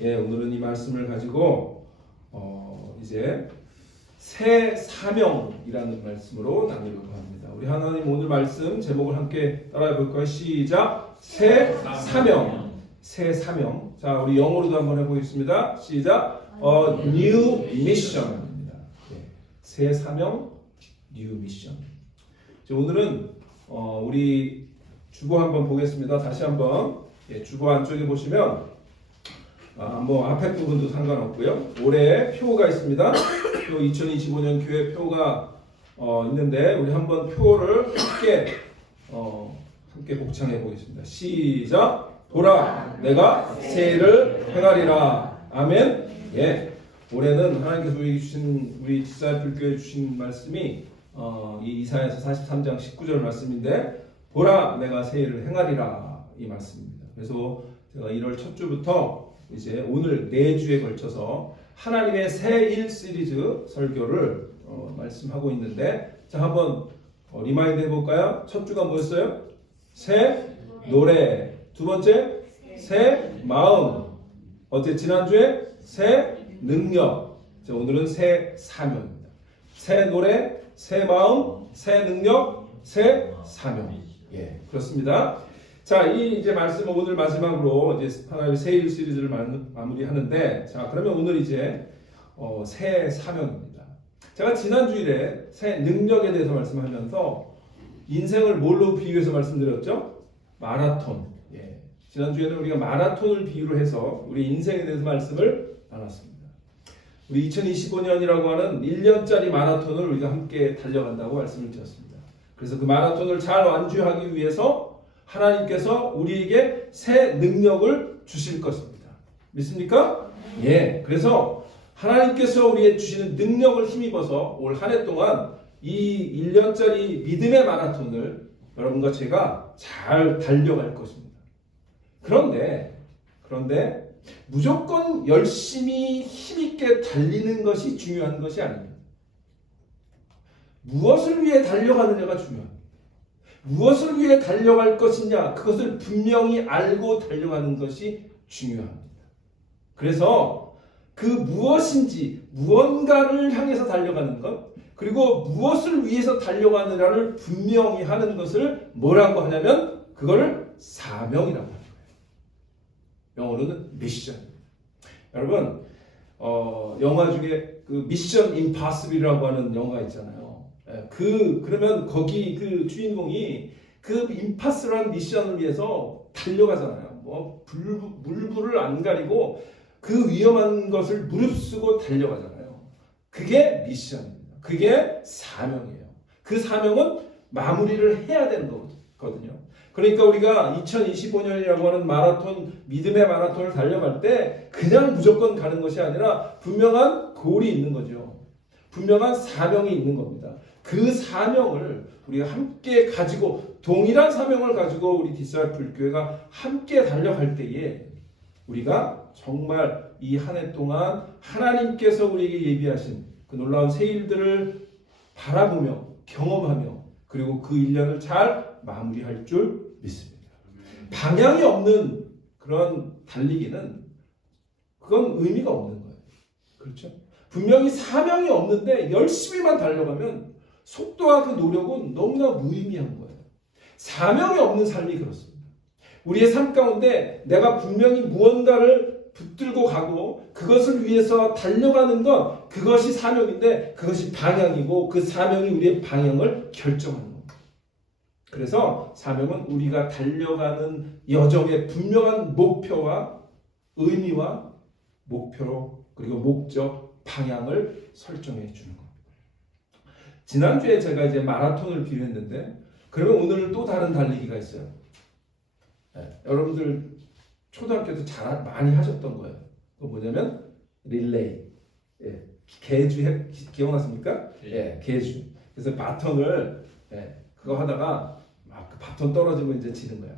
예, 오늘은 이 말씀을 가지고 이제 새 사명이라는 말씀으로 나누려고 합니다. 우리 하나님 오늘 말씀 제목을 함께 따라해 볼까요? 시작. 새 사명. 새 사명. 자, 우리 영어로도 한번 해보겠습니다. 시작. New Mission입니다. 예, 새 사명, New Mission. 오늘은 우리 주보 한번 보겠습니다. 다시 한번 주보 안쪽에 보시면 뭐 앞에 부분도 상관없고요. 올해 표가 있습니다. 표 2025년 교회 표가 있는데 우리 한번 표를 함께 복창해 보겠습니다. 시작. 보라, 내가 새 일을 행하리라. 아멘. 예. 올해는 하나님께서 우리 디사이플교회에 주신 말씀이 이 이사야서 43장 19절 말씀인데 보라, 내가 새 일을 행하리라 이 말씀입니다. 그래서 제가 1월 첫 주부터 이제 오늘 4주에 걸쳐서 하나님의 새 일 시리즈 설교를 말씀하고 있는데 자 한번 리마인드 해볼까요? 첫 주가 뭐였어요? 새 노래. 두 번째 새 마음. 어제 지난주에 새 능력. 자, 오늘은 새 사명입니다. 새 노래, 새 마음, 새 능력, 새 사명. 예, 그렇습니다. 자, 이 이제 말씀은 오늘 마지막으로 이제 하나님의 새 일 시리즈를 마무리하는데, 자, 그러면 오늘 이제 새 사명입니다. 제가 지난 주일에 새 능력에 대해서 말씀하면서 인생을 뭘로 비유해서 말씀드렸죠? 마라톤. 예, 지난 주에는 우리가 마라톤을 비유로 해서 우리 인생에 대해서 말씀을 나눴습니다. 우리 2025년이라고 하는 1년짜리 마라톤을 우리가 함께 달려간다고 말씀을 드렸습니다. 그래서 그 마라톤을 잘 완주하기 위해서 하나님께서 우리에게 새 능력을 주실 것입니다. 믿습니까? 예. 그래서 하나님께서 우리에게 주시는 능력을 힘입어서 올 한 해 동안 이 1년짜리 믿음의 마라톤을 여러분과 제가 잘 달려갈 것입니다. 그런데 무조건 열심히 힘있게 달리는 것이 중요한 것이 아닙니다. 무엇을 위해 달려가느냐가 중요합니다. 무엇을 위해 달려갈 것이냐 그것을 분명히 알고 달려가는 것이 중요합니다. 그래서 그 무엇인지 무언가를 향해서 달려가는 것 그리고 무엇을 위해서 달려가느냐를 분명히 하는 것을 뭐라고 하냐면 그거를 사명이라고 하는 거예요. 영어로는 미션입니다. 여러분 영화 중에 그 미션 임파서블이라고 하는 영화가 있잖아요. 그러면 거기 그 주인공이 그 임파서블한 미션을 위해서 달려가잖아요. 뭐 물불을 안 가리고 그 위험한 것을 무릅쓰고 달려가잖아요. 그게 미션입니다. 그게 사명이에요. 그 사명은 마무리를 해야 되는 거거든요. 그러니까 우리가 2025년이라고 하는 마라톤, 믿음의 마라톤을 달려갈 때 그냥 무조건 가는 것이 아니라 분명한 골이 있는 거죠. 분명한 사명이 있는 겁니다. 그 사명을 우리가 함께 가지고 동일한 사명을 가지고 우리 디사이플 교회가 함께 달려갈 때에 우리가 정말 이 한 해 동안 하나님께서 우리에게 예비하신 그 놀라운 새 일들을 바라보며 경험하며 그리고 그 1년을 잘 마무리할 줄 믿습니다. 방향이 없는 그런 달리기는 그건 의미가 없는 거예요. 그렇죠? 분명히 사명이 없는데 열심히만 달려가면 속도와 그 노력은 너무나 무의미한 거예요. 사명이 없는 삶이 그렇습니다. 우리의 삶 가운데 내가 분명히 무언가를 붙들고 가고 그것을 위해서 달려가는 것 그것이 사명인데 그것이 방향이고 그 사명이 우리의 방향을 결정하는 겁니다. 그래서 사명은 우리가 달려가는 여정의 분명한 목표와 의미와 목표 그리고 목적 방향을 설정해 주는 겁니다. 지난주에 제가 이제 마라톤을 비유했는데 그러면 오늘은 또 다른 달리기가 있어요. 여러분들 초등학교 때 많이 하셨던 거예요. 그 뭐냐면 릴레이. 개주 기억나십니까? 개주. 그래서 바톤을 그거 하다가 막 그 바톤 떨어지면 이제 지는 거야.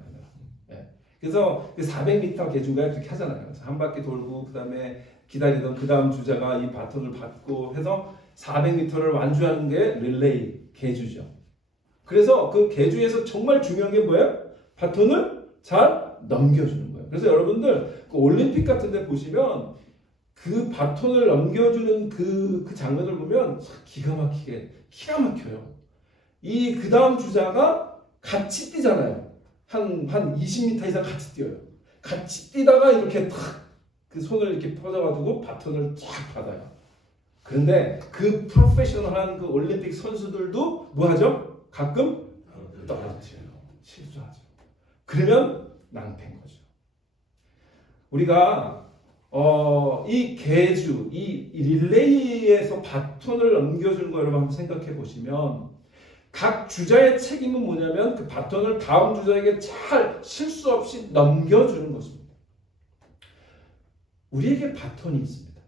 그래서 400m 개주인가요? 그렇게 하잖아요. 그래서 한 바퀴 돌고 그다음에 기다리던 그 다음 주자가 이 바톤을 받고 해서 400m를 완주하는 게 릴레이 개주죠. 그래서 그 개주에서 정말 중요한 게 뭐예요? 바톤을 잘 넘겨주는 거예요. 그래서 여러분들 그 올림픽 같은 데 보시면 그 바톤을 넘겨주는 그 장면을 보면 기가 막혀요. 그 다음 주자가 같이 뛰잖아요. 한 20m 이상 같이 뛰어요. 같이 뛰다가 이렇게 탁 그 손을 이렇게 뻗어가지고 바톤을 쫙 받아요. 그런데 그 프로페셔널한 그 올림픽 선수들도 뭐 하죠? 가끔 떨어져요. 실수하죠. 그러면 낭패인 거죠. 우리가 이 계주, 이 릴레이에서 바톤을 넘겨주는 거 여러분 한번 생각해 보시면 각 주자의 책임은 뭐냐면 그 바톤을 다음 주자에게 잘 실수 없이 넘겨주는 것입니다. 우리에게 바톤이 있습니다.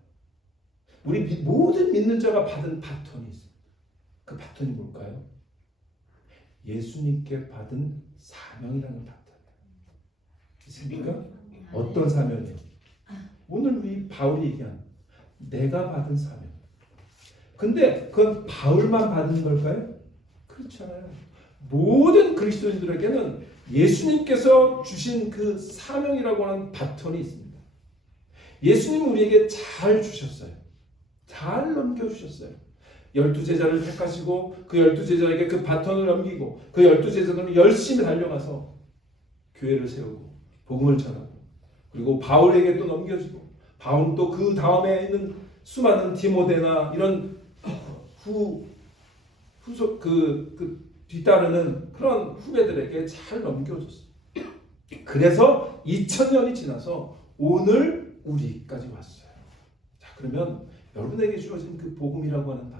우리 모든 믿는 자가 받은 바톤이 있습니다. 그 바톤이 뭘까요? 예수님께 받은 사명이라는 바톤이에요. 있습니까? 어떤 사명이에요? 오늘 우리 바울이 얘기한 내가 받은 사명. 근데 그건 바울만 받은 걸까요? 그렇지 않아요. 모든 그리스도인들에게는 예수님께서 주신 그 사명이라고 하는 바톤이 있습니다. 예수님은 우리에게 잘 주셨어요. 잘 넘겨주셨어요. 12제자를 택하시고 그 12제자에게 그 바톤을 넘기고 그 12제자들은 열심히 달려가서 교회를 세우고 복음을 전하고 그리고 바울에게 또 넘겨주고 바울은 또 그 다음에 있는 수많은 디모데나 이런 후속 뒤따르는 그런 후배들에게 잘 넘겨줬어요. 그래서 2000년이 지나서 오늘 우리까지 왔어요. 자, 그러면 여러분에게 주어진 그 복음이라고 하는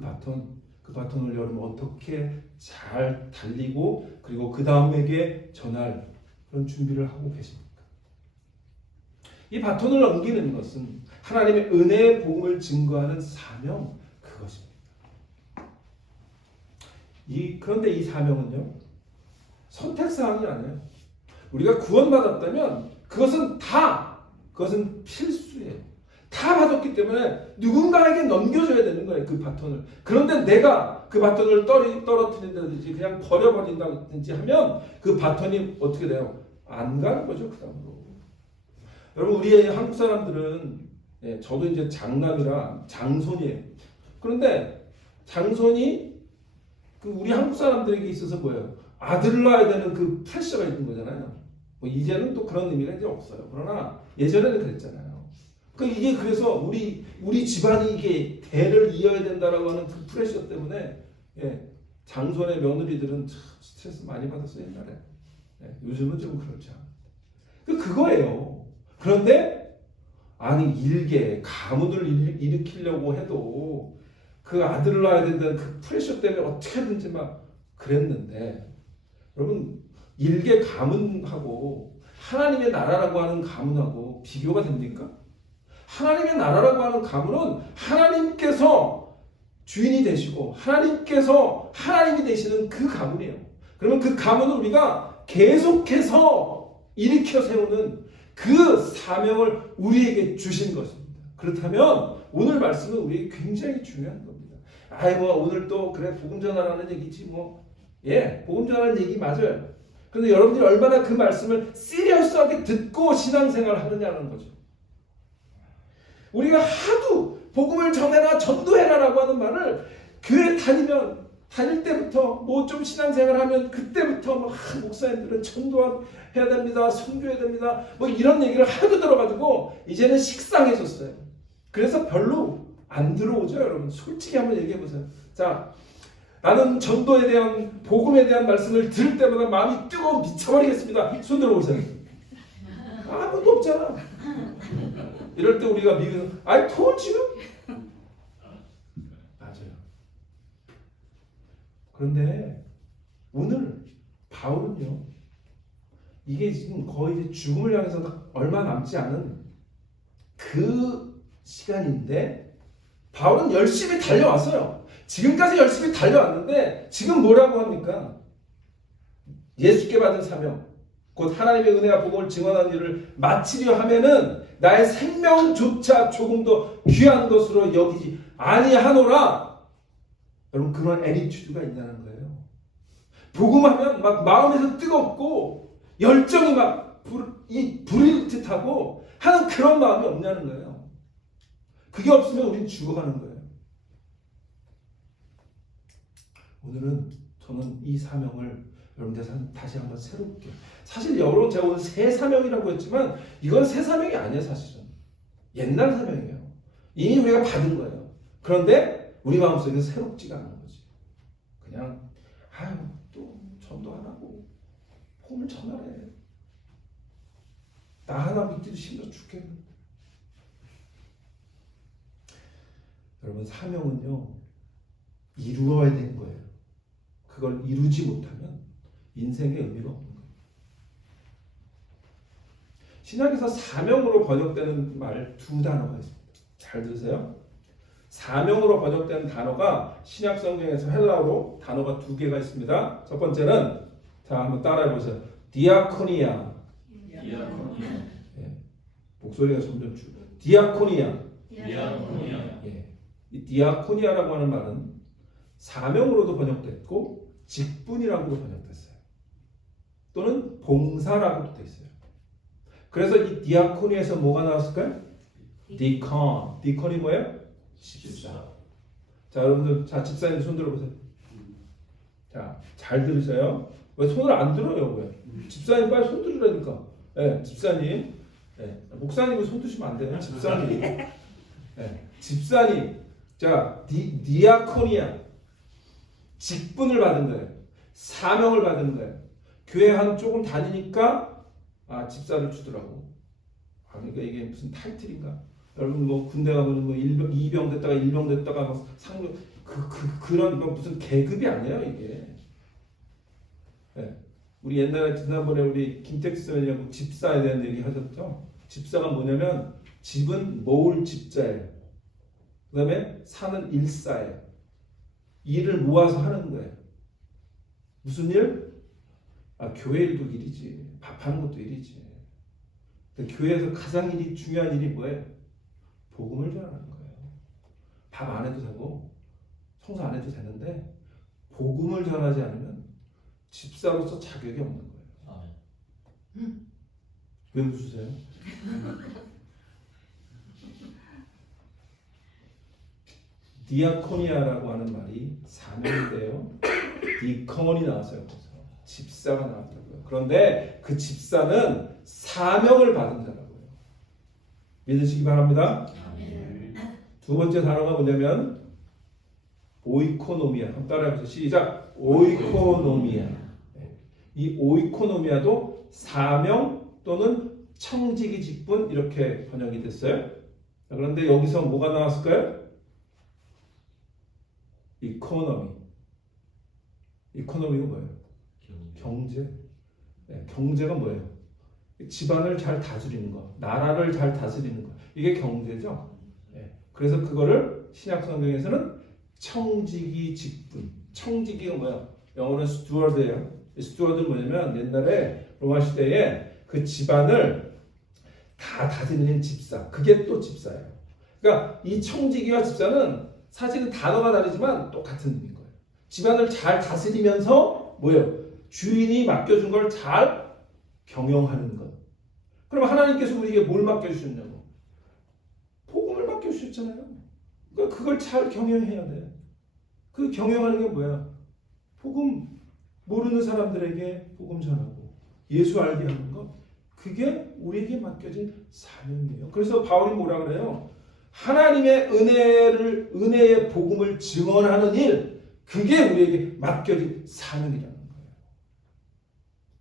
바톤, 그 바톤을 여러분 어떻게 잘 달리고 그리고 그 다음에게 전할 그런 준비를 하고 계십니까? 이 바톤을 넘기는 것은 하나님의 은혜의 복음을 증거하는 사명, 그것입니다. 그런데 이 사명은요, 선택사항이 아니에요. 우리가 구원받았다면 그것은 필수예요. 다 받았기 때문에 누군가에게 넘겨줘야 되는 거예요. 그 바톤을. 그런데 내가 그 바톤을 떨어뜨린다든지 그냥 버려버린다든지 하면 그 바톤이 어떻게 돼요? 안 가는 거죠. 그 다음으로. 여러분 우리 한국 사람들은 저도 이제 장남이라 장손이에요. 그런데 장손이 우리 한국 사람들에게 있어서 뭐예요? 아들을 낳아야 되는 그 프레셔가 있는 거잖아요. 뭐 이제는 또 그런 의미가 이제 없어요. 그러나 예전에는 그랬잖아요. 이게 그래서 우리 집안이 이게 대를 이어야 된다라고 하는 그 프레셔 때문에 장손의 며느리들은 참 스트레스 많이 받았어요 옛날에. 요즘은 좀 그렇죠. 그거예요. 그런데 일개 가문을 일으키려고 해도 그 아들을 낳아야 된다는 그 프레셔 때문에 어떻게든지 막 그랬는데 여러분 일개 가문하고 하나님의 나라라고 하는 가문하고 비교가 됩니까? 하나님의 나라라고 하는 가문은 하나님께서 주인이 되시고 하나님께서 하나님이 되시는 그 가문이에요. 그러면 그 가문은 우리가 계속해서 일으켜 세우는 그 사명을 우리에게 주신 것입니다. 그렇다면 오늘 말씀은 우리에게 굉장히 중요한 겁니다. 오늘 또 그래 복음 전하라는 얘기지 복음 전하는 얘기 맞아요. 그런데 여러분들이 얼마나 그 말씀을 시리어스하게 듣고 신앙생활을 하느냐는 거죠. 우리가 하도 복음을 전해라 전도해라라고 하는 말을 교회 다닐 때부터 뭐 좀 신앙생활하면 그때부터 목사님들은 전도해야 됩니다. 선교해야 됩니다. 뭐 이런 얘기를 하도 들어가지고 이제는 식상해졌어요. 그래서 별로 안 들어오죠. 여러분 솔직히 한번 얘기해 보세요. 자, 나는 전도에 대한 복음에 대한 말씀을 들을 때마다 마음이 뜨거워 미쳐버리겠습니다. 손 들어보세요. 아무도 없잖아. 이럴 때 우리가 I told you. 맞아요. 그런데 오늘 바울은요, 이게 지금 거의 이제 죽음을 향해서 얼마 남지 않은 그 시간인데 바울은 열심히 달려왔어요. 지금까지 열심히 달려왔는데 지금 뭐라고 합니까? 예수께 받은 사명, 곧 하나님의 은혜와 복음을 증언하는 일을 마치려 하면은 나의 생명조차 조금 더 귀한 것으로 여기지 아니하노라. 여러분 그런 애티튜드가 있냐는 거예요. 복음하면 막 마음에서 뜨겁고 열정이 막 불일 듯하고 하는 그런 마음이 없냐는 거예요. 그게 없으면 우린 죽어가는 거예요. 오늘은 저는 이 사명을 여러분들 다시 한번 새롭게, 사실 여러분 제가 오늘 새 사명이라고 했지만 이건 새 사명이 아니에요. 사실은 옛날 사명이에요. 이미 우리가 받은 거예요. 그런데 우리 마음속에는 새롭지가 않은 거지. 그냥 아유 또 전도 안 하고 복음을 전하래. 나 하나 믿기도 힘들어 죽겠는데. 여러분 사명은요 이루어야 되는 거예요. 그걸 이루지 못하면 인생의 의미가 없는 거예요. 신약에서 사명으로 번역되는 말 두 단어가 있습니다. 잘 들으세요. 사명으로 번역된 단어가 신약 성경에서 헬라어로 단어가 두 개가 있습니다. 첫 번째는 자 한번 따라해 보세요. 디아코니아. 예. 목소리가 점점 줄어. 디아코니아. 예. 이 디아코니아라고 하는 말은 사명으로도 번역됐고 직분이라고도 번역됐어요. 또는 봉사라고도 돼 있어요. 그래서 이 디아코니에서 뭐가 나왔을까요? 디콘. 디콘이 뭐예요? 집사. 자, 여러분들, 자, 집사님 손 들어보세요. 자, 잘 들으세요. 왜 손을 안 들어요? 왜? 집사님 빨리 손 들으라니까. 네, 집사님. 네, 목사님은 손 드시면 안 돼요. 집사님. 네, 집사님. 자, 디아코니아. 직분을 받은 거예요. 사명을 받은 거예요. 교회 한 조금 다니니까 집사를 주더라고. 그러니까 이게 무슨 타이틀인가? 여러분 뭐 군대 가면 뭐 2병 됐다가 1병 됐다가 뭐 상병 그런 뭐 무슨 계급이 아니에요 이게. 네. 우리 옛날에 지난번에 우리 김택수 선생님하고 집사에 대한 얘기 하셨죠? 집사가 뭐냐면 집은 모을 집자예요. 그다음에 사는 일사예요. 일을 모아서 하는 거예요. 무슨 일? 교회 일도 일이지. 밥하는 것도 일이지. 교회에서 가장 중요한 일이 뭐예요? 복음을 전하는 거예요. 밥 안 해도 되고 청소 안 해도 되는데 복음을 전하지 않으면 집사로서 자격이 없는 거예요. 왜 웃으세요? 디아코니아라고 하는 말이 사명인데요. 디컨이 나왔어요. 집사가 나왔다고요. 그런데 그 집사는 사명을 받은 자라고요. 믿으시기 바랍니다. 두 번째 단어가 뭐냐면 오이코노미아. 한번 따라해보세요. 시작. 오이코노미아. 이 오이코노미아도 사명 또는 청지기 직분 이렇게 번역이 됐어요. 그런데 여기서 뭐가 나왔을까요? 이코노미. 이코노미가 뭐예요? 경제. 네, 경제가 뭐예요? 집안을 잘 다스리는 거, 나라를 잘 다스리는 거. 이게 경제죠. 네, 그래서 그거를 신약 성경에서는 청지기 직분. 청지기가 뭐야? 영어로는 스튜어드예요. 스튜어드는 뭐냐면 옛날에 로마 시대에 그 집안을 다 다스리는 집사. 그게 또 집사예요. 그러니까 이 청지기와 집사는 사실은 단어가 다르지만 똑같은 의미인 거예요. 집안을 잘 다스리면서 뭐예요? 주인이 맡겨준 걸 잘 경영하는 것. 그럼 하나님께서 우리에게 뭘 맡겨주셨냐고? 복음을 맡겨주셨잖아요. 그러니까 그걸 잘 경영해야 돼. 그 경영하는 게 뭐야? 복음 모르는 사람들에게 복음 전하고 예수 알게 하는 것. 그게 우리에게 맡겨진 사명이에요. 그래서 바울이 뭐라 그래요? 하나님의 은혜의 복음을 증언하는 일, 그게 우리에게 맡겨진 사명이라는 거예요.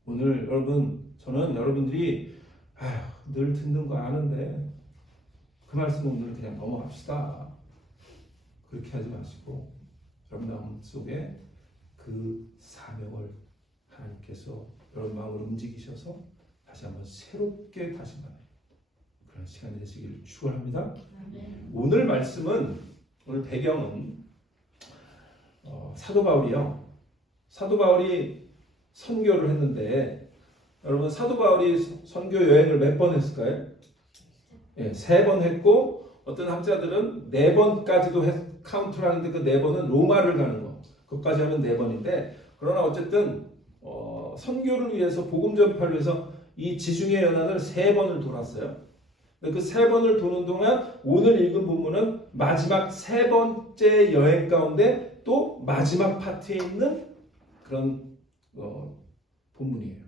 오늘 여러분, 저는 여러분들이 늘 듣는 거 아는데 그 말씀 오늘 그냥 넘어갑시다. 그렇게 하지 마시고 여러분 마음속에 그 사명을 하나님께서 여러분 마음을 움직이셔서 다시 한번 새롭게 다시 말해요. 그런 시간이 되시기를 축원합니다. 오늘 말씀은, 오늘 배경은 사도 바울이요. 사도 바울이 선교를 했는데 여러분 사도 바울이 선교 여행을 몇 번 했을까요? 예, 3번 했고 어떤 학자들은 4번까지도 카운트를 하는데 그 4번은 로마를 가는 거. 그것까지 하면 4번인데 그러나 어쨌든 선교를 위해서 복음 전파를 위해서 이 지중해 연안을 3번을 돌았어요. 그 3번을 도는 동안 오늘 읽은 본문은 마지막 3번째 여행 가운데 또 마지막 파트에 있는 그런 본문이에요.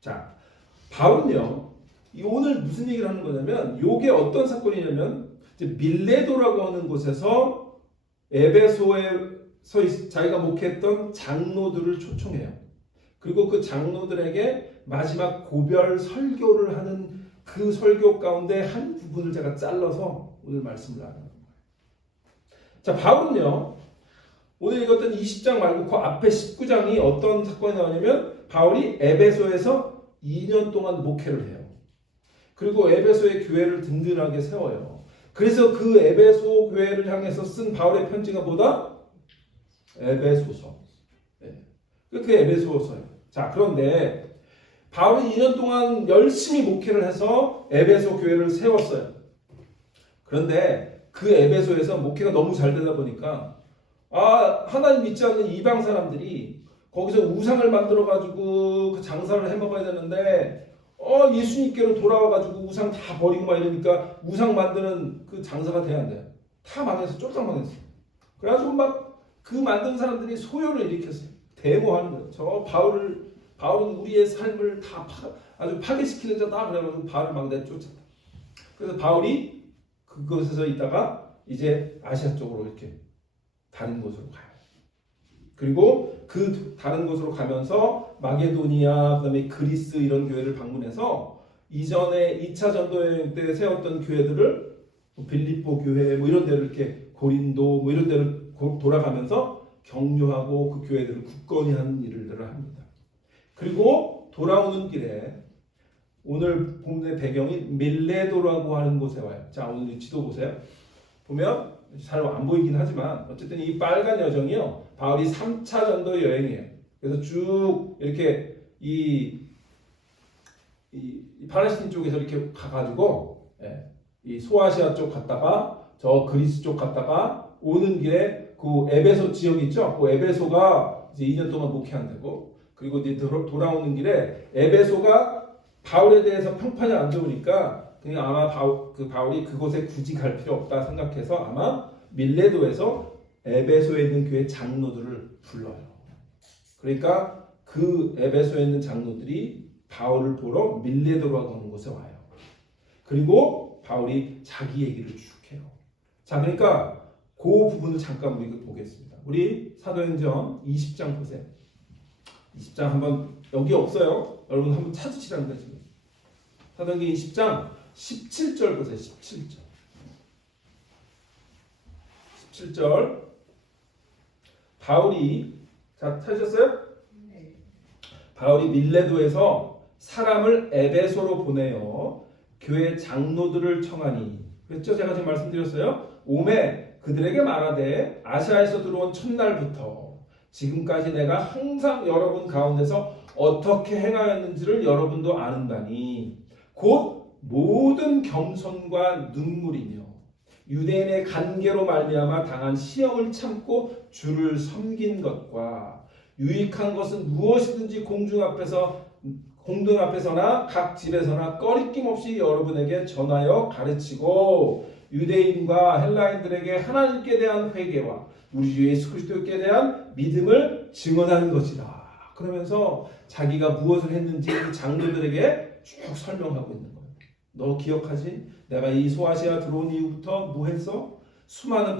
자, 바울은요, 오늘 무슨 얘기를 하는 거냐면, 이게 어떤 사건이냐면, 밀레도라고 하는 곳에서 에베소에서 자기가 목회했던 장로들을 초청해요. 그리고 그 장로들에게 마지막 고별 설교를 하는 그 설교 가운데 한 부분을 제가 잘라서 오늘 말씀을 나누는 거예요. 자, 바울은요, 오늘 읽었던 20장 말고 그 앞에 19장이 어떤 사건이 나오냐면, 바울이 에베소에서 2년 동안 목회를 해요. 그리고 에베소의 교회를 든든하게 세워요. 그래서 그 에베소 교회를 향해서 쓴 바울의 편지가 뭐다? 에베소서. 네. 그게 에베소서예요. 자, 그런데 바울이 2년 동안 열심히 목회를 해서 에베소 교회를 세웠어요. 그런데 그 에베소에서 목회가 너무 잘 되다 보니까 하나님 믿지 않는 이방 사람들이 거기서 우상을 만들어가지고 그 장사를 해먹어야 되는데 예수님께로 돌아와가지고 우상 다 버리고 막 이러니까 우상 만드는 그 장사가 돼야 안 돼요. 다 망했어. 쫄딱 망했어. 그래가지고 막 그 만든 사람들이 소요를 일으켰어요. 데모하는 거예요. 저 바울은 우리의 삶을 다 아주 파괴시키는 자다. 그래가지고 바울을 막 내쫓았다. 그래서 바울이 그곳에서 있다가 이제 아시아 쪽으로 이렇게 다른 곳으로 가요. 그리고 그 다른 곳으로 가면서 마게도니아, 그다음에 그리스 이런 교회를 방문해서 이전에 2차 전도 여행 때 세웠던 교회들을 빌립보 교회 뭐 이런 데를 이렇게 고린도 뭐 이런 데를 돌아가면서 격려하고 그 교회들을 굳건히 하는 일들을 합니다. 그리고 돌아오는 길에 오늘 본문의 배경이 밀레도라고 하는 곳에 와요. 자, 오늘 지도 보세요. 보면 잘 안 보이긴 하지만 어쨌든 이 빨간 여정이요, 바울이 3차 전도 여행이에요. 그래서 쭉 이렇게 이 팔레스틴 쪽에서 이렇게 가가지고 이 소아시아 쪽 갔다가 저 그리스 쪽 갔다가 오는 길에 그 에베소 지역 있죠? 그 에베소가 이제 2년 동안 목회한다고. 그리고 이제 돌아오는 길에 에베소가 바울에 대해서 평판이 안 좋으니까 그냥 아마 바울이 그곳에 굳이 갈 필요 없다 생각해서 아마 밀레도에서 에베소에 있는 교회 장로들을 불러요. 그러니까 그 에베소에 있는 장로들이 바울을 보러 밀레도라고 하는 곳에 와요. 그리고 바울이 자기 얘기를 쭉 해요. 자, 그러니까 그 부분을 잠깐 우리 보겠습니다. 우리 사도행전 20장 보세요. 20장 한번 여기 없어요. 여러분 한번 찾으시라는 거죠. 사도행전 20장 17절 보세요. 17절. 17절. 바울이 찾으셨어요? 네. 바울이 밀레도에서 사람을 에베소로 보내어 교회 장로들을 청하니. 그랬죠? 제가 지금 말씀드렸어요. 오매 그들에게 말하되 아시아에서 들어온 첫날부터 지금까지 내가 항상 여러분 가운데서 어떻게 행하였는지를 여러분도 아는다니 곧 모든 겸손과 눈물이며 유대인의 간계로 말미암아 당한 시험을 참고 주를 섬긴 것과 유익한 것은 무엇이든지 공중 앞에서나 각 집에서나 꺼리낌 없이 여러분에게 전하여 가르치고 유대인과 헬라인들에게 하나님께 대한 회개와 우리 주 예수 그리스도께 대한 믿음을 증언하는 것이다. 그러면서 자기가 무엇을 했는지 장로들에게 쭉 설명하고 있는 거예요. 너 기억하지? 내가 이 소아시아 들어온 이후부터 뭐 했어? 수많은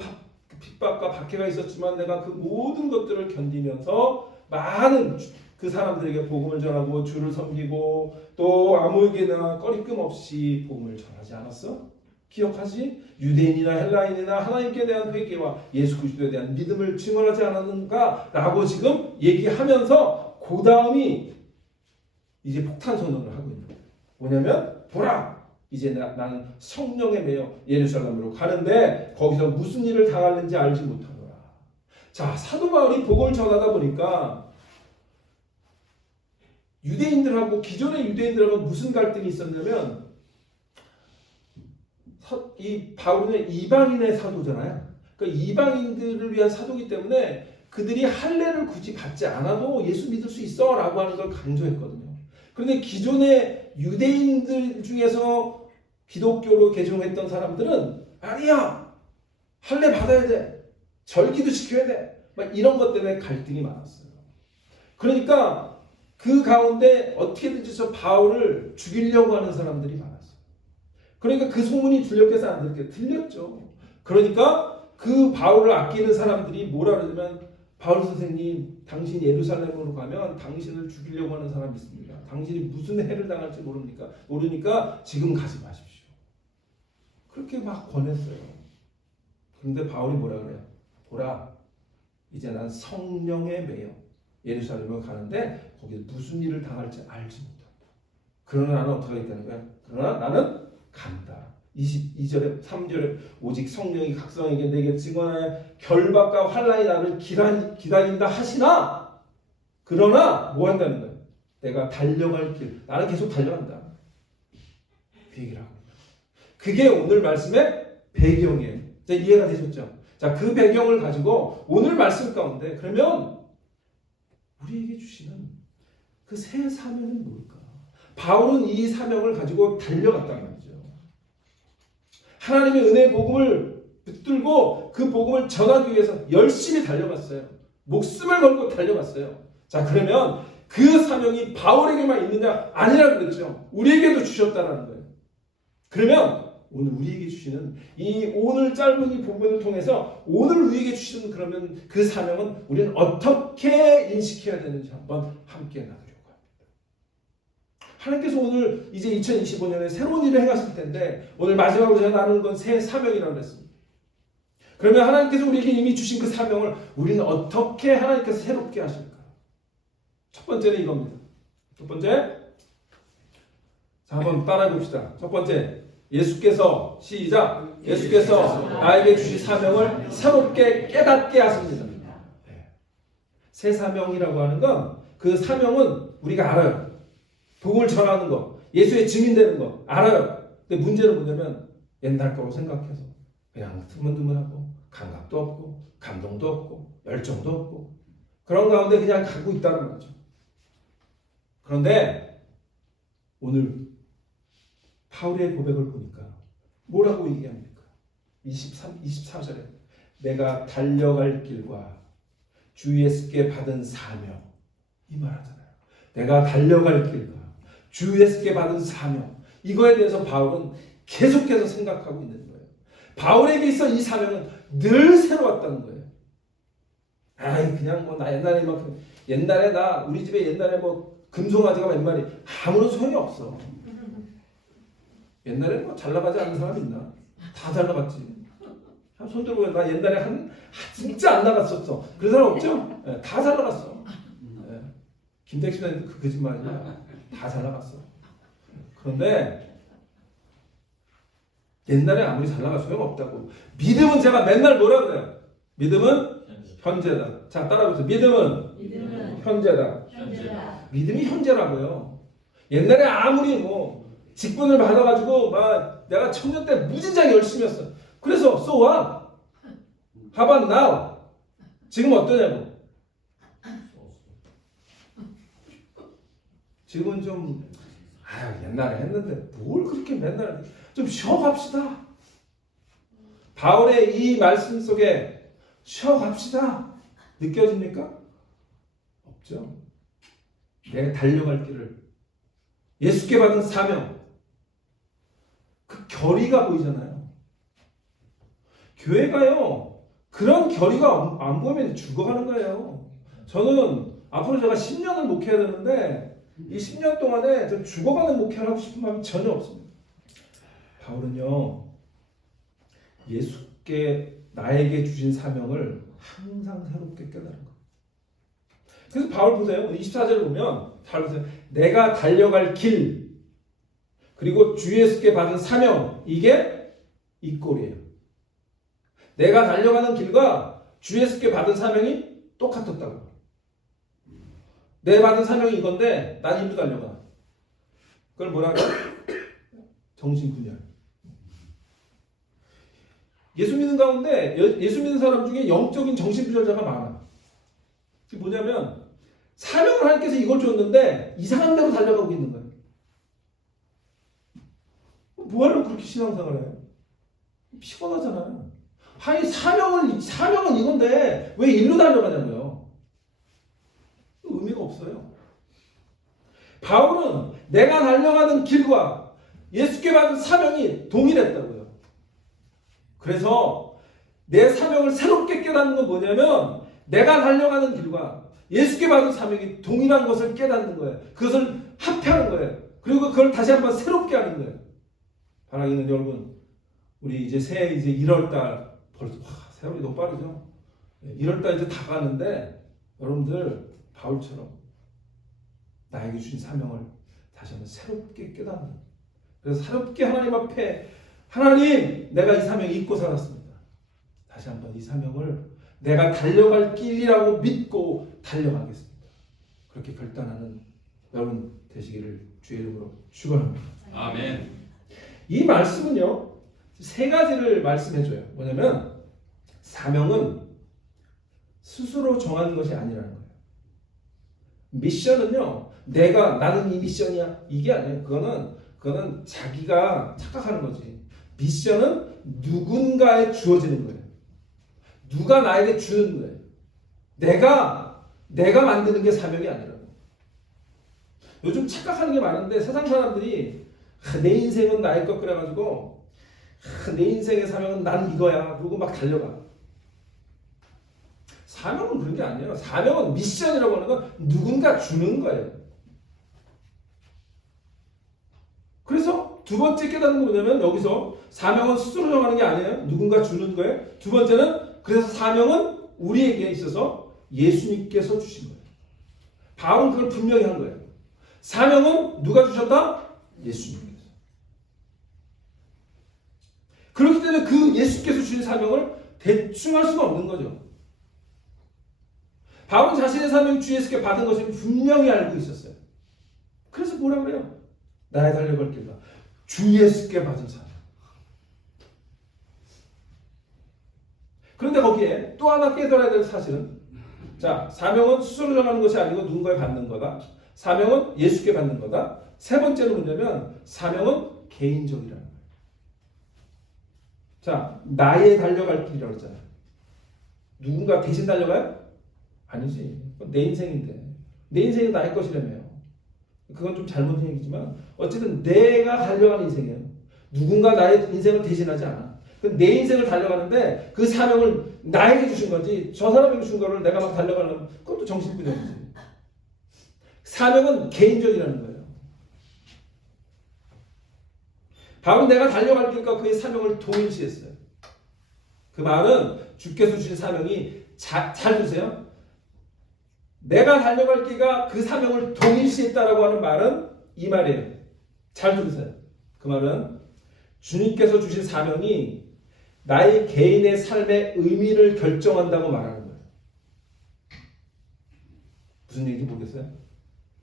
핍박과 박해가 있었지만 내가 그 모든 것들을 견디면서 많은 그 사람들에게 복음을 전하고 주를 섬기고 또 아무에게나 꺼리낌 없이 복음을 전하지 않았어? 기억하지? 유대인이나 헬라인이나 하나님께 대한 회개와 예수 그리스도에 대한 믿음을 증언하지 않았는가? 라고 지금 얘기하면서 그 다음이 이제 폭탄 선언을 하고 있는 거예요. 뭐냐면 보라! 이제 나는 성령에 매여 예루살렘으로 가는데 거기서 무슨 일을 당하는지 알지 못하노라. 자, 사도 바울이 복음을 전하다 보니까 기존의 유대인들하고 무슨 갈등이 있었냐면 이 바울은 이방인의 사도잖아요. 그러니까 이방인들을 위한 사도이기 때문에 그들이 할례를 굳이 받지 않아도 예수 믿을 수 있어 라고 하는 걸 강조했거든요. 그런데 기존의 유대인들 중에서 기독교로 개종했던 사람들은 아니야, 할례 받아야 돼, 절기도 지켜야 돼, 막 이런 것 때문에 갈등이 많았어요. 그러니까 그 가운데 어떻게든지 저 바울을 죽이려고 하는 사람들이 많았어요. 그러니까 그 소문이 들렸겠어, 안 들렸겠어? 들렸죠. 그러니까 그 바울을 아끼는 사람들이 뭐라 그러냐면, 바울 선생님, 당신 예루살렘으로 가면 당신을 죽이려고 하는 사람이 있습니다. 당신이 무슨 해를 당할지 모르니까 지금 가지 마십시오. 그렇게 막 권했어요. 그런데 바울이 뭐라 그래요? 보라, 이제 난 성령에 매여 예루살렘을 가는데 거기에 무슨 일을 당할지 알지 못한다. 그러나 나는 어떻게 하겠다는 거야? 그러나 나는 간다. 22절에 3절에 오직 성령이 각성에게 내게 증언하여 결박과 환난이 나를 기다린다 하시나, 그러나 뭐 한다는 거야? 내가 달려갈 길, 나는 계속 달려간다. 그 얘기를 하고, 그게 오늘 말씀의 배경이에요. 자, 이해가 되셨죠? 자, 그 배경을 가지고 오늘 말씀 가운데 그러면 우리에게 주시는 그 새 사명은 뭘까? 바울은 이 사명을 가지고 달려갔단 말이죠. 하나님의 은혜의 복음을 붙들고 그 복음을 전하기 위해서 열심히 달려갔어요. 목숨을 걸고 달려갔어요. 자, 그러면 그 사명이 바울에게만 있느냐? 아니라 그랬죠. 우리에게도 주셨다는 거예요. 그러면 오늘 우리에게 주시는 이 오늘 짧은 이 본문을 통해서 오늘 우리에게 주시는 그러면 그 사명은 우리는 어떻게 인식해야 되는지 한번 함께 나누려고 합니다. 하나님께서 오늘 이제 2025년에 새로운 일을 행하실 텐데 오늘 마지막으로 제가 나누는 건 새 사명이라고 했습니다. 그러면 하나님께서 우리에게 이미 주신 그 사명을 우리는 어떻게 하나님께서 새롭게 하실까? 첫 번째는 이겁니다. 첫 번째, 자, 한번 따라해 봅시다. 첫 번째, 예수께서 시작. 예수께서 나에게 주신 사명을 새롭게 깨닫게 하십니다. 네. 새 사명이라고 하는 건 그 사명은 우리가 알아요. 복음을 전하는 거, 예수의 증인되는 거 알아요. 근데 문제는 뭐냐면 옛날 거로 생각해서 그냥 드문드문하고 감각도 없고 감동도 없고 열정도 없고 그런 가운데 그냥 가고 있다는 거죠. 그런데 오늘 바울의 고백을 보니까 뭐라고 얘기합니까? 24절에 내가 달려갈 길과 주 예수께 받은 사명, 이 말하잖아요. 내가 달려갈 길과 주 예수께 받은 사명, 이거에 대해서 바울은 계속해서 생각하고 있는 거예요. 바울에게 있어 이 사명은 늘 새로웠다는 거예요. 아이, 그냥 뭐 나 옛날에 나 우리 집에 옛날에 뭐 금송아지가 몇 마리, 아무런 소용이 없어. 옛날에 뭐 잘 나가지 않는 사람 있나? 다 잘 나갔지. 손 들고 나 옛날에 진짜 안 나갔었어. 그런 사람 없죠? 네, 다 잘 나갔어. 네. 김택시 선생님도 그 거짓말이야. 다 잘 나갔어. 그런데 옛날에 아무리 잘 나가 소용없다고. 믿음은 제가 맨날 뭐라 그래요? 믿음은 현재다. 자, 따라해보세요. 믿음은 현재다. 믿음이 현재라고요. 옛날에 아무리 뭐 직분을 받아가지고 막 내가 청년 때 무진장 열심히 했어. 그래서 so what? How about now? 지금 어떠냐고. 지금은 좀 옛날에 했는데 뭘 그렇게 맨날 좀 쉬어갑시다. 바울의 이 말씀 속에 쉬어갑시다 느껴집니까? 없죠. 내가 달려갈 길을 예수께 받은 사명, 그 결의가 보이잖아요. 교회가요 그런 결의가 안 보이면 죽어가는 거예요. 저는 앞으로 제가 10년을 목회해야 되는데 이 10년 동안에 좀 죽어가는 목회를 하고 싶은 마음이 전혀 없습니다. 바울은요 예수께 나에게 주신 사명을 항상 새롭게 깨달은 거예요. 그래서 바울 보세요. 24절을 보면 바울 보세요. 내가 달려갈 길 그리고 주 예수께 받은 사명, 이게 이 꼴이에요. 내가 달려가는 길과 주 예수께 받은 사명이 똑같았다고. 내 받은 사명이 이건데 난 이리로 달려가. 그걸 뭐라 하죠? 정신분열. 예수 믿는 가운데 예수 믿는 사람 중에 영적인 정신분열자가 많아. 그게 뭐냐면 사명을 하나님께서 이걸 줬는데 이상한 대로 달려가고 있는 거예요. 뭐하러 그렇게 신앙생활을 해요? 피곤하잖아요. 아니 사명은 이건데 왜 일로 달려가냐고요. 의미가 없어요. 바울은 내가 달려가는 길과 예수께 받은 사명이 동일했다고요. 그래서 내 사명을 새롭게 깨닫는 건 뭐냐면 내가 달려가는 길과 예수께 받은 사명이 동일한 것을 깨닫는 거예요. 그것을 합해하는 거예요. 그리고 그걸 다시 한번 새롭게 하는 거예요. 사랑하는 여러분, 우리 이제 새해 이제 1월달 벌써 세월이 너무 빠르죠. 1월달 이제 다 가는데 여러분들 바울처럼 나에게 주신 사명을 다시 한번 새롭게 깨닫는. 그래서 새롭게 하나님 앞에 하나님, 내가 이 사명을 잊고 살았습니다. 다시 한번 이 사명을 내가 달려갈 길이라고 믿고 달려가겠습니다. 그렇게 결단하는 여러분 되시기를 주의 이름으로 축원합니다. 아멘. 이 말씀은요, 세 가지를 말씀해줘요. 뭐냐면 사명은 스스로 정하는 것이 아니라는 거예요. 미션은요, 나는 이 미션이야, 이게 아니에요. 그거는 자기가 착각하는 거지. 미션은 누군가에 주어지는 거예요. 누가 나에게 주는 거예요. 내가 만드는 게 사명이 아니라고. 요즘 착각하는 게 많은데 세상 사람들이 내 인생은 나의 것 그래가지고 내 인생의 사명은 난 이거야 그러고 막 달려가. 사명은 그런 게 아니에요. 사명은 미션이라고 하는 건 누군가 주는 거예요. 그래서 두 번째 깨닫는 건 뭐냐면 여기서 사명은 스스로 정하는 게 아니에요. 누군가 주는 거예요. 두 번째는 그래서 사명은 우리에게 있어서 예수님께서 주신 거예요. 바울은 그걸 분명히 한 거예요. 사명은 누가 주셨다? 예수님께서. 그렇기 때문에 그 예수께서 주신 사명을 대충 할 수가 없는 거죠. 바울은 자신의 사명이 주 예수께 받은 것을 분명히 알고 있었어요. 그래서 뭐라 그래요? 나의 달려갈 길과 주 예수께 받은 사명. 그런데 거기에 또 하나 깨달아야 될 사실은, 자, 사명은 스스로 정하는 것이 아니고 누군가에 받는 거다. 사명은 예수께 받는 거다. 세 번째는 뭐냐면 사명은 개인적이라는 거예요. 자, 나의 달려갈 길이라고 했잖아요. 누군가 대신 달려가요? 아니지. 내 인생인데. 내 인생이 나의 것이라며요. 그건 좀 잘못된 얘기지만 어쨌든 내가 달려가는 인생이에요. 누군가 나의 인생을 대신하지 않아. 내 인생을 달려가는데 그 사명을 나에게 주신 거지, 저 사람에게 준 거를 내가 막 달려가려면 그것도 정신분열이지. 사명은 개인적이라는 거예요. 바울은 내가 달려갈 길과 그의 사명을 동일시했어요. 그 말은 주께서 주신 사명이 잘 드세요. 내가 달려갈 길과 그 사명을 동일시했다라고 하는 말은 이 말이에요. 잘 들으세요. 그 말은 주님께서 주신 사명이 나의 개인의 삶의 의미를 결정한다고 말하는 거예요. 무슨 얘기인지 모르겠어요?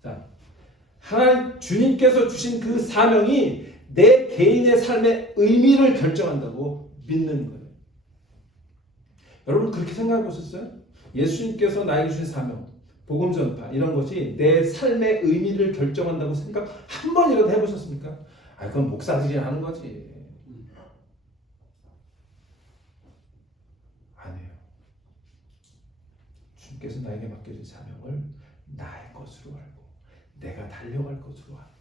자, 하나님 주님께서 주신 그 사명이 내 개인의 삶의 의미를 결정한다고 믿는 거예요. 여러분 그렇게 생각해 보셨어요? 예수님께서 나에게 주신 사명, 복음 전파 이런 것이 내 삶의 의미를 결정한다고 생각 한 번이라도 해보셨습니까? 그건 목사들이 하는 거지. 아니에요. 주님께서 나에게 맡겨진 사명을 나의 것으로 알고 내가 달려갈 것으로 알고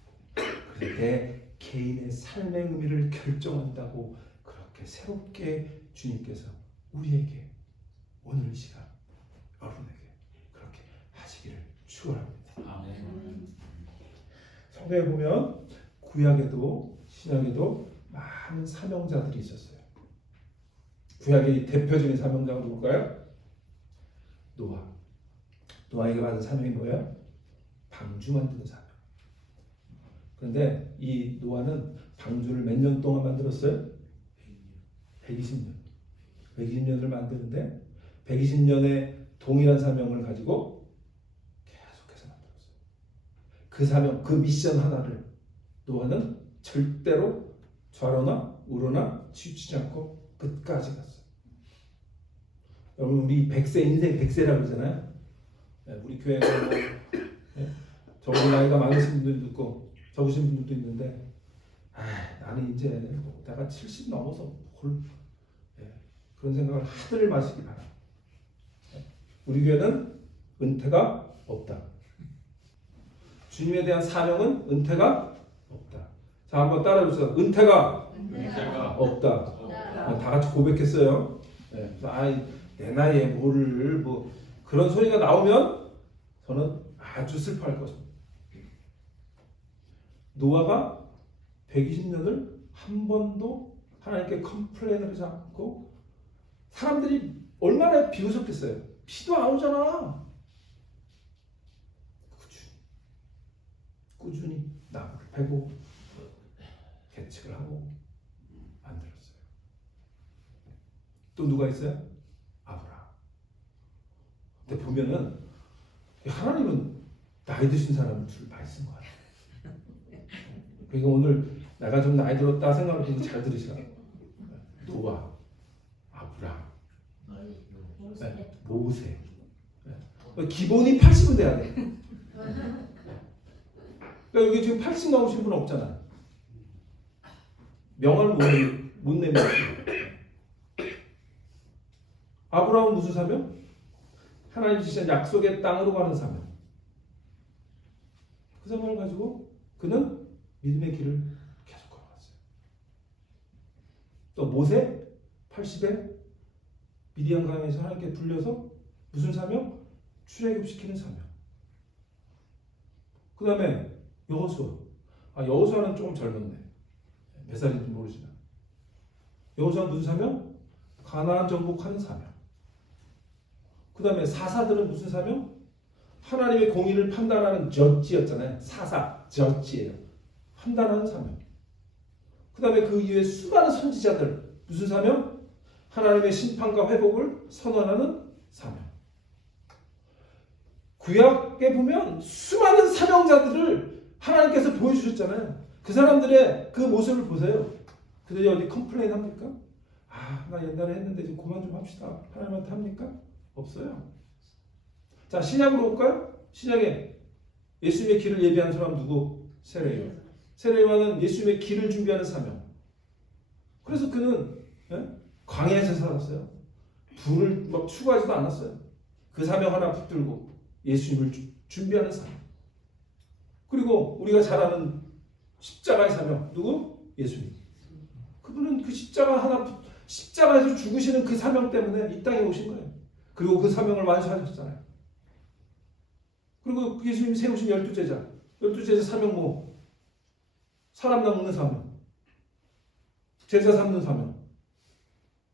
그래서 내 개인의 삶의 의미를 결정한다고 그렇게 새롭게 주님께서 우리에게 오늘 이 시간 여러분에게 그렇게 하시기를 축원합니다. 아멘. 성경에 보면 구약에도 신약에도 많은 사명자들이 있었어요. 구약의 대표적인 사명자가 누굴까요? 노아에게 받은 사명이 뭐예요? 방주 만드는 사명. 그런데 이 노아는 방주를 몇 년 동안 만들었어요? 120년. 120년을 만드는데 120년의 동일한 사명을 가지고 계속해서 만들었어요. 그 사명, 그 미션 하나를 노아는 절대로 좌로나 우로나 치우치지 않고 끝까지 갔어요. 여러분 우리 100세 인생 100세라고 그러잖아요. 우리 교회는 뭐, 저보다 나이가 많으신 분들도 있고 적으신 분들도 있는데 나는 이제 내가 70 넘어서 뭘 그런 생각을 하들 마시기 바랍니다. 우리 교회는 은퇴가 없다. 주님에 대한 사명은 은퇴가 없다. 자, 한번 따라해보세요. 은퇴가 없다. 다 같이 고백했어요. 내 나이에 뭐를 뭐 그런 소리가 나오면 저는 아주 슬퍼할 것입니다. 노아가 120년을 한 번도 하나님께 컴플레인을 하지 않고 사람들이 얼마나 비웃었겠어요. 피도 안 오잖아. 꾸준히 나무를 패고 개척을 하고 만들었어요. 또 누가 있어요? 아브라함. 근데 보면은 하나님은 나이 드신 사람을 줄 많이 쓴 것 같아요. 그러니까 오늘 내가 좀 나이 들었다 생각하면 잘 들으시라고. 노아, 아브라함, 모세. 기본이 80은 돼야 돼. 그러니까 여기 지금 80 넘으신 분은 없잖아. 명함을 못 내면. 아브라함은 무슨 사명? 하나님 주신 약속의 땅으로 가는 사명. 그 사명을 가지고 그는 믿음의 길을 계속 걸어갔어요. 또 모세 80에 미디안 강에서 하나님께 불려서 무슨 사명? 출애굽시키는 사명. 그 다음에 여호수아. 여호수아는 조금 젊었네. 몇 살인지 모르지만. 여호수아는 무슨 사명? 가나안 정복하는 사명. 그 다음에 사사들은 무슨 사명? 하나님의 공의를 판단하는 저지였잖아요. 사사, 저지예요. 판단하는 사명. 그 다음에 그 이후에 수많은 선지자들 무슨 사명? 하나님의 심판과 회복을 선언하는 사명. 구약에 보면 수많은 사명자들을 하나님께서 보여주셨잖아요. 그 사람들의 그 모습을 보세요. 그들이 어디 컴플레인 합니까? 나 옛날에 했는데 좀 그만 좀 합시다. 하나님한테 합니까? 없어요. 자, 신약으로 올까요? 신약에 예수님의 길을 예비한 사람 누구? 세례요한. 세례요한은 예수님의 길을 준비하는 사명. 그래서 그는 광야에서 살았어요. 불을 막 추구하지도 않았어요. 그 사명 하나 붙들고 예수님을 준비하는 사명. 그리고 우리가 잘 아는 십자가의 사명 누구? 예수님. 그분은 그 십자가에서 죽으시는 그 사명 때문에 이 땅에 오신 거예요. 그리고 그 사명을 완수하셨잖아요. 그리고 예수님이 세우신 12제자. 12제자 사명 뭐? 사람 낚는 사명. 제자 삼는 사명.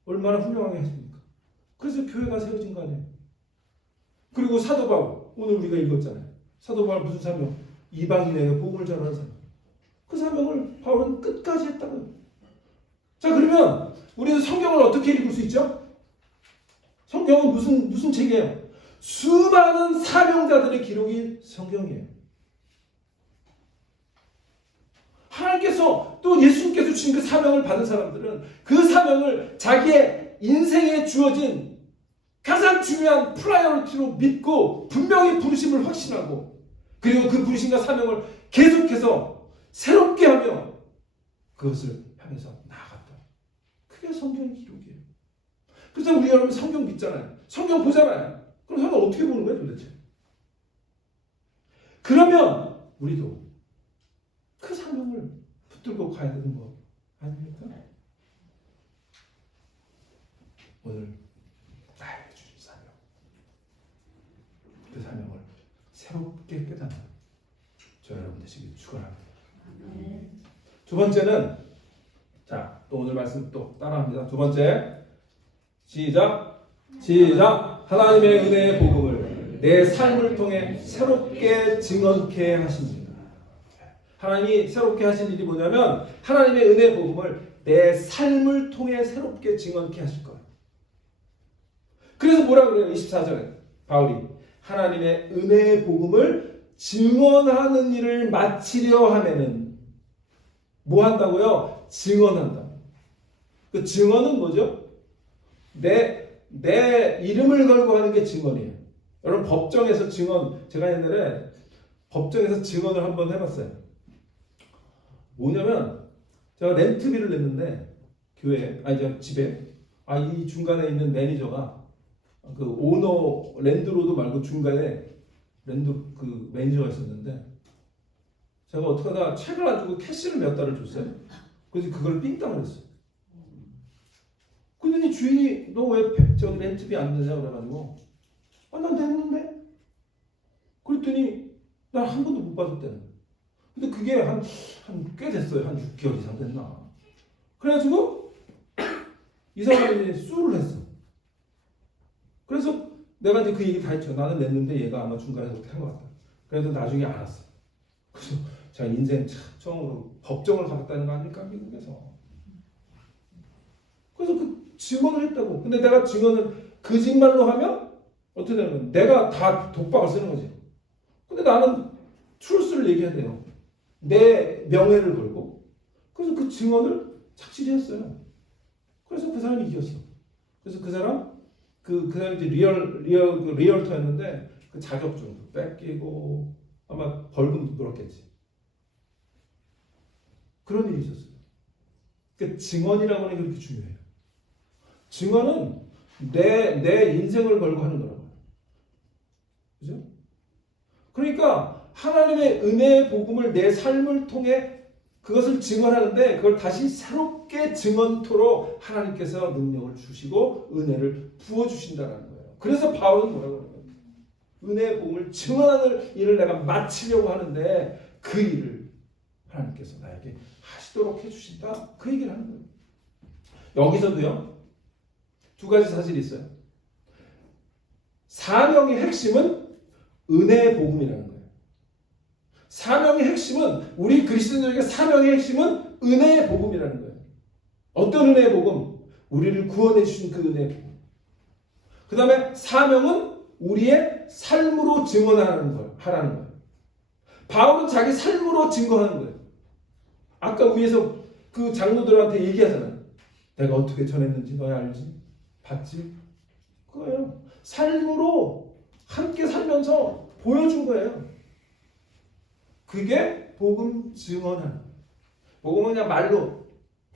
얼마나 훌륭하게 했습니까? 그래서 교회가 세워진 거 아니에요. 그리고 사도 바울. 오늘 우리가 읽었잖아요. 사도 바울 무슨 사명? 이방인에게 복음을 전하는 사명. 그 사명을 바울은 끝까지 했다고요. 자, 그러면 우리는 성경을 어떻게 읽을 수 있죠? 성경은 무슨 책이에요? 수많은 사명자들의 기록이 성경이에요. 하나님께서 또 예수님께서 주신 그 사명을 받은 사람들은 그 사명을 자기의 인생에 주어진 가장 중요한 프라이어리티로 믿고 분명히 부르심을 확신하고 그리고 그 부르심과 사명을 계속해서 새롭게 하며 그것을 향해서 나아갔다. 그게 성경의 기록이에요. 그래서 우리 여러분 성경 믿잖아요. 성경 보잖아요. 그럼 성경 어떻게 보는 거예요 도대체? 그러면 우리도 그 사명을 붙들고 가야 되는 거 아닙니까? 오늘 나에게 주신 사명, 그 사명을 새롭게 깨닫는 저 여러분 되시길 축원합니다. 두 번째는 또 오늘 말씀 또 따라합니다. 두 번째 시작 하나님의 은혜의 복음을 내 삶을 통해 새롭게 증언케 하십니다. 하나님이 새롭게 하신 일이 뭐냐면 하나님의 은혜의 복음을 내 삶을 통해 새롭게 증언케 하실 거예요. 그래서 뭐라 그래요? 24절에 바울이 하나님의 은혜의 복음을 증언하는 일을 마치려 하면은 뭐 한다고요? 증언한다. 그 증언은 뭐죠? 내 이름을 걸고 하는 게 증언이에요. 여러분 법정에서 증언, 제가 옛날에 법정에서 증언을 한번 해봤어요. 뭐냐면 제가 렌트비를 냈는데 교회에, 아니 저 집에, 이 중간에 있는 매니저가 그 오너 랜드로드 말고 중간에 랜드 그 매니저가 있었는데 제가 어떡하다 책을 안 주고 캐시를 몇 달을 줬어요. 그래서 그걸 삥땅을 했어요. 그러더니 주인이 너 왜 저기 렌트비 안 내냐 그래가지고 난 냈는데 그랬더니 난 한 번도 못 받았대는 거예요. 근데 그게 한 꽤 됐어요. 한 6개월 이상 됐나. 그래가지고 이 사람이 수를 했어. 그래서 내가 이제 그 얘기 다 했죠. 나는 냈는데 얘가 아마 중간에서 그렇게 한 것 같다. 그래도 나중에 알았어. 그래서 제가 인생 처음으로 법정을 가봤다는 거 아닙니까? 미국에서. 그래서 그 증언을 했다고. 근데 내가 증언을 거짓말로 하면 어떻게 되냐면 내가 다 독박을 쓰는 거지. 근데 나는 트루스를 얘기해야 돼요. 내 명예를 걸고. 그래서 그 증언을 착실히 했어요. 그래서 그 사람이 이겼어. 그래서 그 사람이 이제 리얼터였는데 그 자격증도 뺏기고 아마 벌금도 물었겠지. 그런 일이 있었어요. 그러니까 증언이라고 하는 게 그렇게 중요해요. 증언은 내 인생을 걸고 하는 거라고요. 그죠? 그러니까 하나님의 은혜의 복음을 내 삶을 통해 그것을 증언하는데 그걸 다시 새롭게 증언토록 하나님께서 능력을 주시고 은혜를 부어주신다는 거예요. 그래서 바울은 뭐라고 그러는 거예요? 은혜의 복음을 증언하는 일을 내가 마치려고 하는데 그 일을 하나님께서 나에게 하시도록 해주신다. 그 얘기를 하는 거예요. 여기서도요. 두 가지 사실이 있어요. 사명의 핵심은 은혜의 복음이라는 거예요. 사명의 핵심은 우리 그리스도인들에게 사명의 핵심은 은혜의 복음이라는 거예요. 어떤 은혜의 복음? 우리를 구원해 주신 그 은혜의 복음. 그 다음에 사명은 우리의 삶으로 증언하라는 거예요. 바울은 자기 삶으로 증거하는 거예요. 아까 위에서 그 장로들한테 얘기하잖아요. 내가 어떻게 전했는지 너희 알지? 봤지? 그거예요. 삶으로 함께 살면서 보여준 거예요. 그게 복음 증언하는 거예요. 복음은 그냥 말로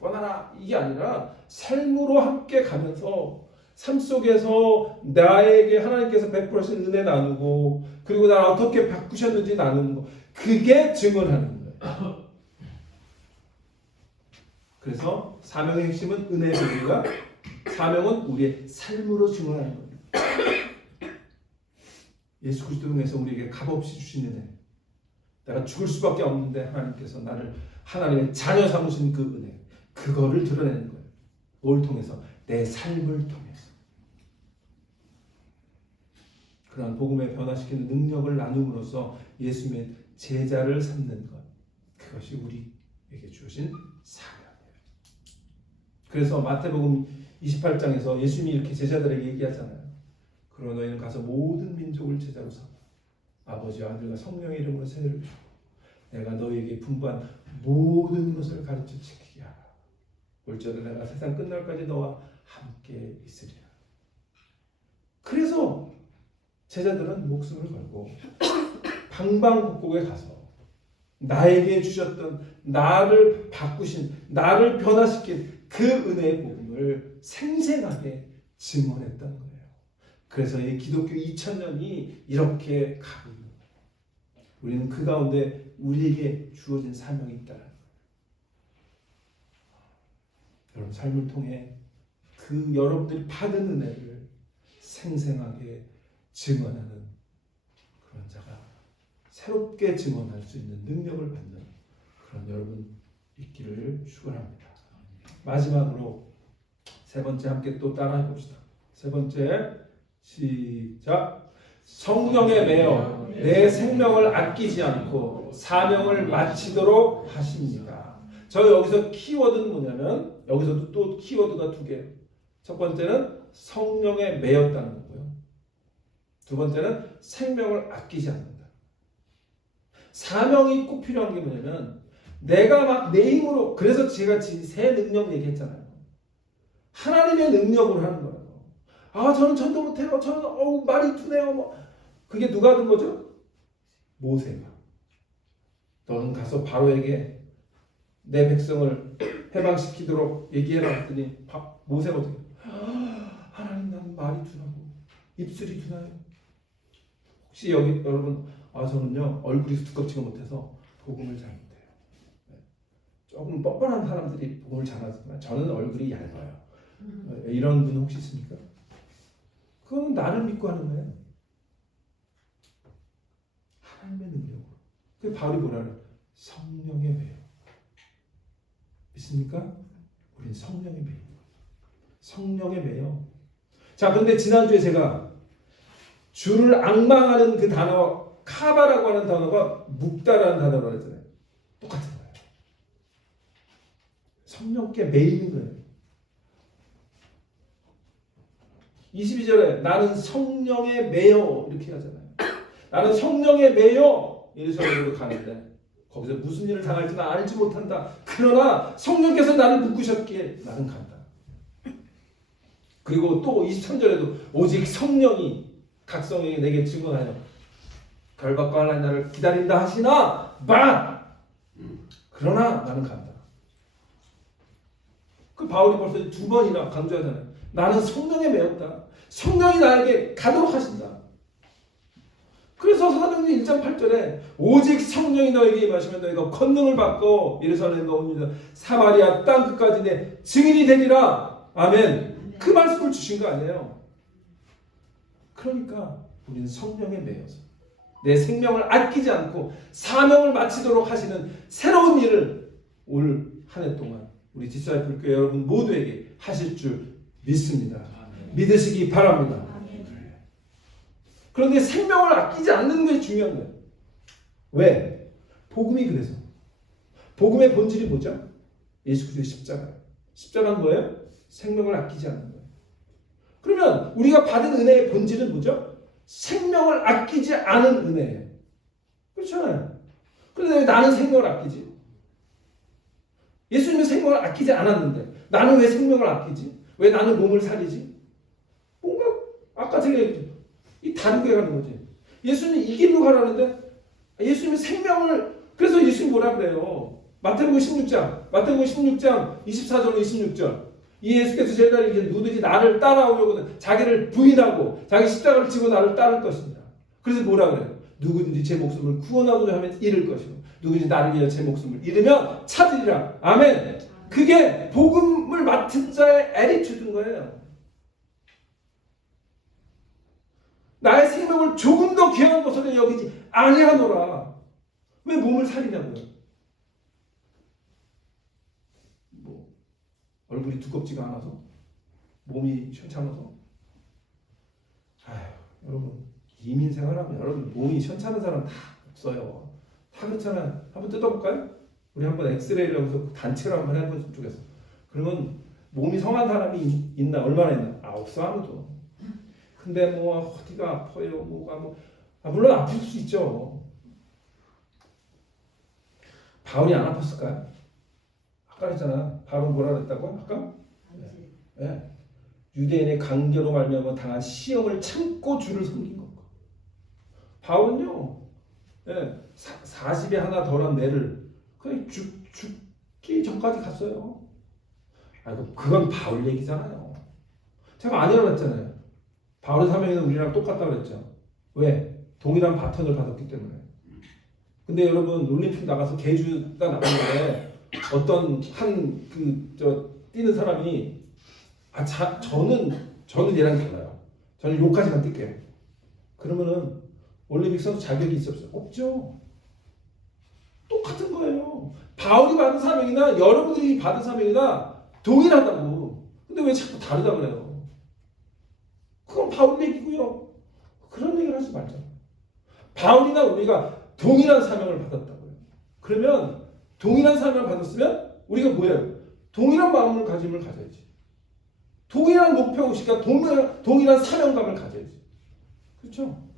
권하라 이게 아니라 삶으로 함께 가면서 삶 속에서 나에게 하나님께서 베풀으신 은혜 나누고 그리고 날 어떻게 바꾸셨는지 나누는 거. 그게 증언하는 거예요. 그래서 사명의 핵심은 은혜의 복음이다. 사명은 우리의 삶으로 증언하는 거예요. 예수 그리스도로 인해서 우리에게 값없이 주신 은혜. 내가 죽을 수밖에 없는데 하나님께서 나를 하나님의 자녀 삼으신 그 은혜. 그거를 드러내는 거예요. 뭘 통해서? 내 삶을 통해서. 그런 복음에 변화시키는 능력을 나눔으로써 예수님의 제자를 삼는 것. 그것이 우리에게 주어진 사명이에요. 그래서 마태복음 28장에서 예수님이 이렇게 제자들에게 얘기하잖아요. 그러나 너희는 가서 모든 민족을 제자로 삼아 아버지와 아들과 성령의 이름으로 세례를 주고 내가 너희에게 분부한 모든 것을 가르쳐 지키게 하라. 올저도 내가 세상 끝날까지 너와 함께 있으리라. 그래서 제자들은 목숨을 걸고 방방곡곡에 가서 나에게 주셨던 나를 바꾸신 나를 변화시킨 그 은혜의 복음을 생생하게 증언했던 거예요. 그래서 이 기독교 2000년이 이렇게 가고 있는 거예요. 우리는 그 가운데 우리에게 주어진 사명이 있다는 거예요. 여러분 삶을 통해 그 여러분들이 받은 은혜를 생생하게 증언하는 그런 자가 새롭게 증언할 수 있는 능력을 받는 그런 여러분 있기를 축원합니다. 마지막으로 세 번째 함께 또 따라해 봅시다. 세 번째 시작. 성령에 매여 내 생명을 아끼지 않고 사명을 마치도록 하십니다. 저 여기서 키워드는 뭐냐면 여기서도 또 키워드가 두 개. 첫 번째는 성령에 매였다는 거고요. 두 번째는 생명을 아끼지 않는다. 사명이 꼭 필요한 게 뭐냐면 내가 막 내 힘으로 그래서 제가 새 능력 얘기했잖아요. 하나님의 능력으로 하는 거라고. 저는 전도 못해요. 저는 말이 둔해요. 그게 누가 하는 거죠? 모세가. 너는 가서 바로에게 내 백성을 해방시키도록 얘기해라 했더니 모세가 어떻게 하나님 나는 말이 둔하고 입술이 둔하요. 혹시 여기 여러분 저는요 얼굴이 두껍지가 못해서 복음을 잘 못해요. 조금 뻔뻔한 사람들이 복음을 잘하지만 저는 얼굴이 얇아요. 이런 분 혹시 있습니까? 그건 나를 믿고 하는 거예요. 하나님의 능력으로. 그 바울이 뭐라 그래요? 성령의 매요. 믿습니까? 우린 성령의 매요. 성령의 매요. 자, 그런데 지난주에 제가 주를 앙망하는 그 단어 카바라고 하는 단어가 묵다라는 단어라고 했잖아요. 똑같은 거예요. 성령께 매이는 거예요. 22절에 나는 성령에 매여 이렇게 하잖아요. 나는 성령에 매여 예루살렘으로 가는데 거기서 무슨 일을 당할지는 알지 못한다. 그러나 성령께서 나를 묶으셨기에 나는 간다. 그리고 또 23절에도 오직 성령이 각성에게 내게 증언하여 결박과 하나님 나를 기다린다 하시나 그러나 나는 간다. 그 바울이 벌써 2번이나 강조하잖아요. 나는 성령에 매였다. 성령이 나에게 가도록 하신다. 그래서 사도행전 1장 8절에 오직 성령이 너에게 임하시면 너희가 권능을 받고 예루살렘과 온 유다 사마리아 땅 끝까지 내 증인이 되리라. 아멘. 그 말씀을 주신 거 아니에요. 그러니까 우리는 성령에 매여서 내 생명을 아끼지 않고 사명을 마치도록 하시는 새로운 일을 올 한 해 동안 우리 디사이플 교회 여러분 모두에게 하실 줄 믿습니다. 믿으시기 바랍니다. 그런데 생명을 아끼지 않는 것이 중요한 거예요. 왜? 복음이 그래서. 복음의 본질이 뭐죠? 예수 그리스도의 십자가예요. 십자가는 뭐예요? 생명을 아끼지 않는 거예요. 그러면 우리가 받은 은혜의 본질은 뭐죠? 생명을 아끼지 않은 은혜예요. 그렇잖아요. 그런데 왜 나는 생명을 아끼지? 예수님은 생명을 아끼지 않았는데 나는 왜 생명을 아끼지? 왜 나는 몸을 살리지? 뭔가 아까 제가 얘기했죠. 이 다르게 가는 거지. 예수님은 이 길로 가라는데 예수님은 생명을 그래서 예수님 뭐라 그래요? 마태복음 16장 24절 26절 이 예수께서 제자들에게 이렇게 누구든지 나를 따라오려거든 자기를 부인하고 자기 십자가를 지고 나를 따를 것입니다. 그래서 뭐라 그래요? 누구든지 제 목숨을 구원하고자 하면 잃을 것이고 누구든지 나를 위하여 제 목숨을 잃으면 찾으리라. 아멘. 그게 복음을 맡은 자의 애리튜드인 거예요. 나의 생명을 조금 더 귀한 것으로 여기지 아니하노라. 왜 몸을 살리냐고요? 뭐 얼굴이 두껍지가 않아서? 몸이 현찮아서? 아휴, 여러분 이민 생활하면 여러분 몸이 현찮은 사람 다 없어요. 다 그렇잖아요. 한번 뜯어볼까요? 우리 한번 엑스레이를 해서 단체로 한번 해보면 좋겠어. 그러면 몸이 성한 사람이 있나? 얼마나 있나? 없어 아무도. 근데 뭐 어디가 아파요? 뭐가 물론 아플 수 있죠. 바울이 안 아팠을까요? 아까 했잖아. 바울은 뭐라 그랬다고? 아까? 네. 유대인의 강제로 말미암아 당한 시험을 참고 주를 섬긴 것. 바울은요. 네. 40에 하나 덜한 매를 그냥 죽기 전까지 갔어요. 그건 바울 얘기잖아요. 제가 아니라고 했잖아요. 바울의 사명은 우리랑 똑같다고 그랬죠. 왜? 동일한 바톤을 받았기 때문에. 근데 여러분 올림픽 나가서 계주가 나갔는데 어떤 뛰는 사람이 저는 얘랑 달라요. 저는 요까지만 뛸게요. 그러면은 올림픽 선수 자격이 있어 없어요? 없죠. 똑같은 거예요. 바울이 받은 사명이나 여러분들이 받은 사명이나 동일하다고. 근데 왜 자꾸 다르다 그래요? 그건 바울 얘기고요. 그런 얘기를 하지 말자. 바울이나 우리가 동일한 사명을 받았다고요. 그러면 동일한 사명을 받았으면 우리가 뭐예요? 동일한 마음을 가져야지. 동일한 목표의식과 동일한 사명감을 가져야지. 그렇죠?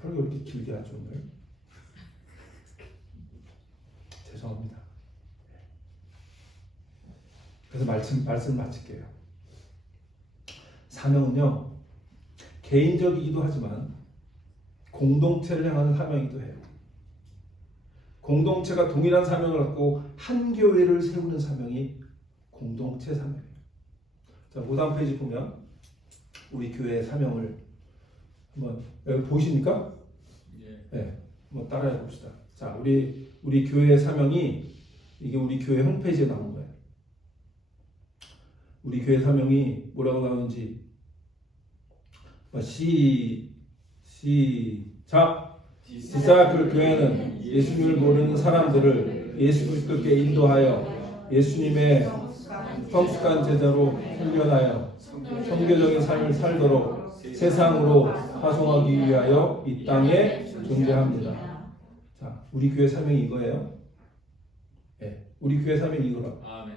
설교 이렇게 길게 하죠 오늘. 죄송합니다. 그래서 말씀 마칠게요. 사명은요, 개인적이기도 하지만 공동체를 향하는 사명이기도 해요. 공동체가 동일한 사명을 갖고 한 교회를 세우는 사명이 공동체 사명이에요. 자, 5다음 페이지 보면 우리 교회의 사명을 한번 여기 보이십니까? 네, 한번 따라해 봅시다. 자, 우리 교회의 사명이 이게 우리 교회 홈페이지에 나온 거예요. 우리 교회 사명이 뭐라고 나오는지 시작. 디사이플 교회는 예수님을 모르는 사람들을 예수 그리스도께 인도하여 예수님의 성숙한 제자로 훈련하여 선교적인 삶을 살도록 세상으로 파송하기 위하여 이 땅에 존재합니다. 자, 우리 교회 사명이 이거예요. 네, 우리 교회 사명이 이거라. 아멘.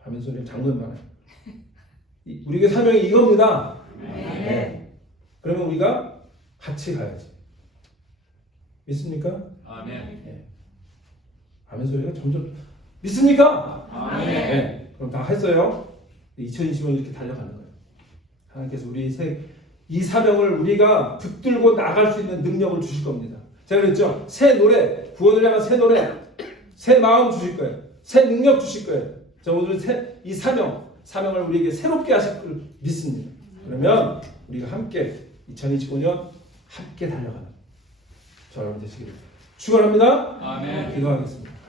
하면 소리 장군 많아요. 우리 교회 사명이 이겁니다. 네. 그러면 우리가 같이 가야지. 믿습니까? 아멘. 네. 아멘 소리가 점점 믿습니까? 아멘. 네. 그럼 다 했어요. 2020년 이렇게 달려가는 거예요. 하나님께서 이 사명을 우리가 붙들고 나갈 수 있는 능력을 주실 겁니다. 제가 그랬죠. 새 노래, 구원을 향한 새 노래, 새 마음 주실 거예요. 새 능력 주실 거예요. 자, 오늘 이 사명을 우리에게 새롭게 하실 걸 믿습니다. 그러면 우리가 함께 2025년 함께 달려가는 저 여러분 되시기를 축원합니다. 아멘. 기도하겠습니다.